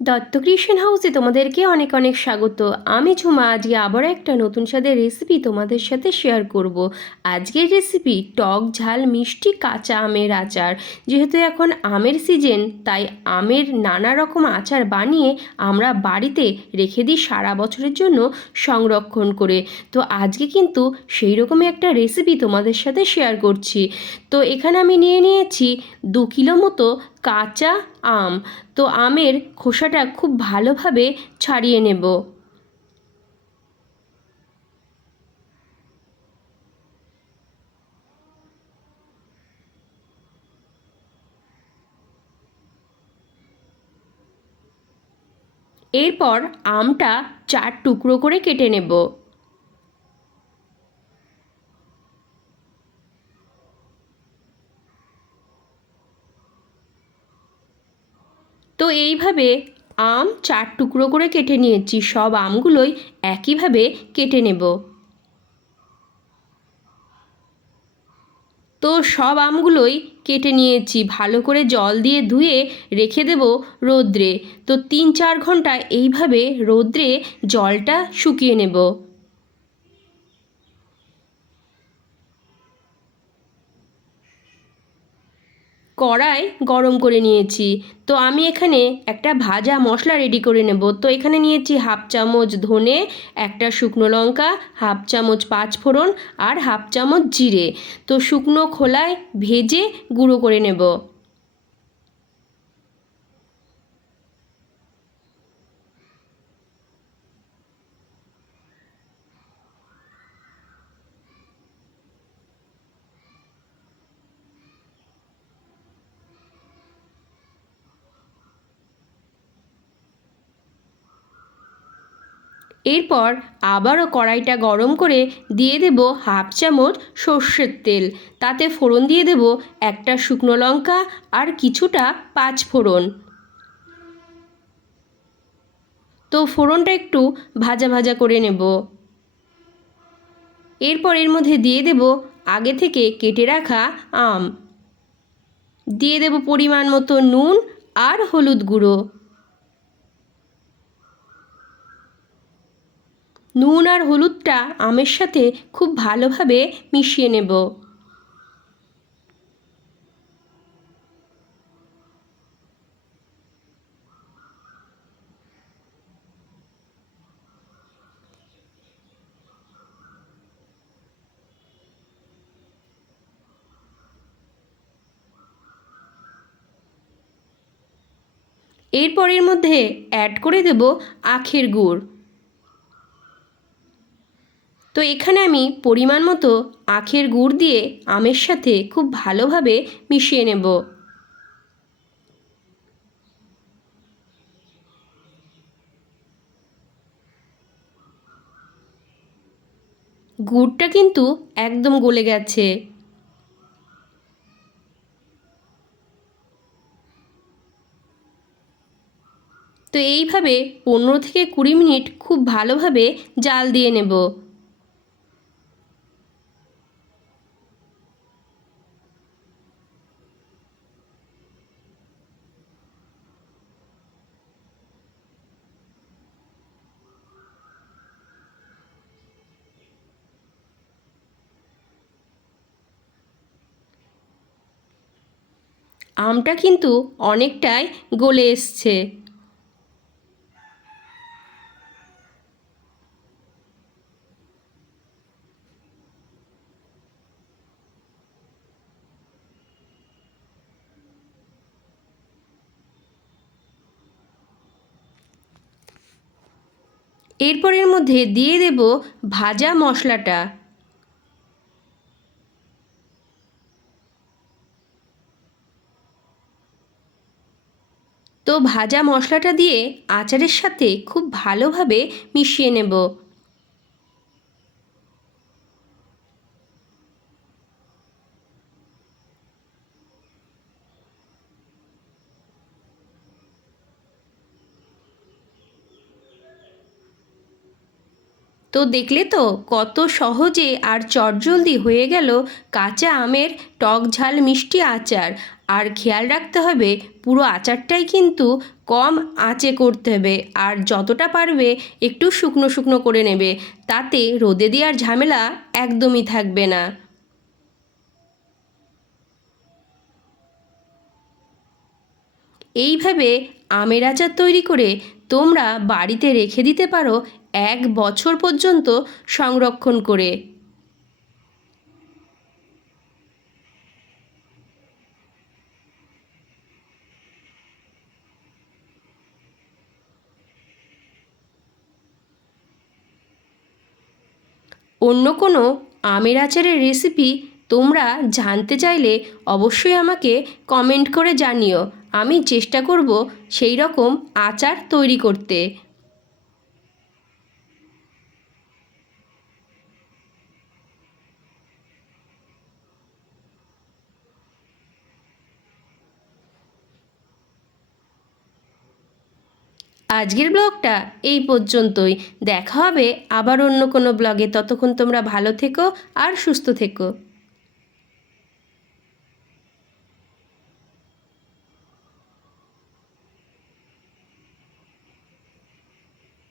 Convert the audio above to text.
Dutta creation হাউসে তোমাদেরকে অনেক অনেক স্বাগত। আমি ঝুমা আজকে আবার একটা নতুন স্বাদের রেসিপি তোমাদের সাথে শেয়ার করব। আজকের রেসিপি টক ঝাল মিষ্টি কাঁচা আমের আচার। যেহেতু এখন আমের সিজন তাই আমের নানা রকম আচার বানিয়ে আমরা বাড়িতে রেখে দিই সারা বছরের জন্য সংরক্ষণ করে। তো আজকে কিন্তু সেই রকমই একটা রেসিপি তোমাদের সাথে শেয়ার করছি। তো এখানে আমি নিয়ে নিয়েছি দু কিলো মতো কাঁচা আম। তো আমের খোসাটা খুব ভালোভাবে ছাড়িয়ে নেব। এরপর আমটা চার টুকরো করে কেটে নেব। তো এইভাবে আম চার টুকরো করে কেটে নিয়েছি। সব আমগুলোই একইভাবে কেটে নেব। তো সব আমগুলোই কেটে নিয়েছি। ভালো করে জল দিয়ে ধুয়ে রেখে দেব রোদ্রে। তো তিন চার ঘণ্টা এইভাবে রোদ্রে জলটা শুকিয়ে নেব। কড়াই গরম করে নিয়েছি। তো আমি এখানে একটা ভাজা মশলা রেডি করে নেব। তো এখানে নিয়েছি হাফ চামচ ধনে, একটা শুকনো লঙ্কা, হাফ চামচ পাঁচ ফোড়ন আর হাফ চামচ জিরে। তো শুকনো খোলায় ভেজে গুঁড়ো করে নেব। এরপর আবারও কড়াইটা গরম করে দিয়ে দেব হাফ চামচ সর্ষের তেল। তাতে ফোড়ন দিয়ে দেব একটা শুকনো লঙ্কা আর কিছুটা পাঁচ ফোড়ন। তো ফোড়নটা একটু ভাজা ভাজা করে নেব। এরপর এর মধ্যে দিয়ে দেব আগে থেকে কেটে রাখা আম। দিয়ে দেব পরিমাণ মতো নুন আর হলুদ গুঁড়ো। নুন আর হলুদটা আমের সাথে খুব ভালোভাবে মিশিয়ে নেব। এরপরের মধ্যে অ্যাড করে দেব আখের গুড়। তো এখানে আমি পরিমাণ মতো আখের গুড় দিয়ে আমের সাথে খুব ভালোভাবে মিশিয়ে নেব। গুড়টা কিন্তু একদম গলে গেছে। তো এইভাবে পনেরো থেকে কুড়ি মিনিট খুব ভালোভাবে জাল দিয়ে নেব। আমটা কিন্তু অনেকটাই গলে এসছে। এরপর এর মধ্যে দিয়ে দেব ভাজা মশলাটা। তো ভাজা মশলাটা দিয়ে আচারের সাথে খুব ভালোভাবে মিশিয়ে নেব। তো দেখলে তো কত সহজে আর চটজলদি হয়ে গেল কাঁচা আমের টক ঝাল মিষ্টি আচার। আর খেয়াল রাখতে হবে, পুরো আচারটাই কিন্তু কম আঁচে করতে হবে আর যতটা পারবে একটু শুকনো শুকনো করে নেবে, তাতে রোদে দেওয়ার ঝামেলা একদমই থাকবে না। এইভাবে আমের আচার তৈরি করে তোমরা বাড়িতে রেখে দিতে পারো এক বছর পর্যন্ত সংরক্ষণ করে। অন্য কোনো আমের আচারের রেসিপি তোমরা জানতে চাইলে অবশ্যই আমাকে কমেন্ট করে জানিও। আমি চেষ্টা করব সেই রকম আচার তৈরি করতে। আজকের ব্লগটা এই পর্যন্তই। দেখা হবে আবার অন্য কোনো ব্লগে। ততক্ষণ তোমরা ভালো থেকো আর সুস্থ থেকো।